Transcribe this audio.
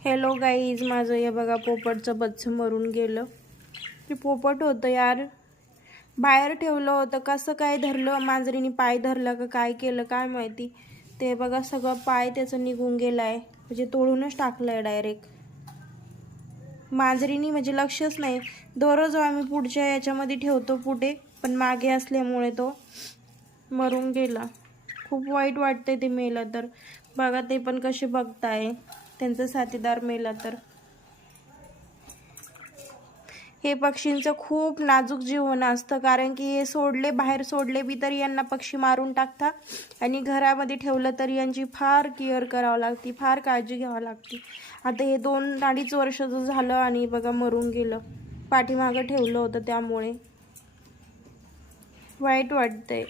Hello guys, माझं हे बघा पोपटचं बच्चं मरून गेलं. ते पोपट होतं यार, बाहेर ठेवलं होतं. कसं काय धरलं मांजरीने, पाय धरला का काय केलं काय माहिती. ते बघा सगळं पाय त्याचं निघून गेलं आहे, म्हणजे तोडूनच टाकलं आहे डायरेक्ट. मांजरीने म्हणजे लक्षच नाही. दररोज आम्ही पुढच्या याच्यामध्ये ठेवतो पुढे, पण मागे असल्यामुळे तो मरून गेला. खूप वाईट वाटते ते मेलं तर. बघा ते पण कसे बघताय, त्यांचा साथीदार मेला तर. हे पक्षींचं खूप नाजूक जीवन असतं, कारण की हे बाहेर सोडले बी तरी यांना पक्षी मारून टाकतात, आणि घरामध्ये ठेवलं तरी यांची फार केअर करावं लागते, फार काळजी घ्यावी लागते. आता हे 2-2.5 वर्षाचं झालं आणि बघा मरून गेलं. पाठीमागं ठेवलं होतं त्यामुळे वाईट वाटतंय.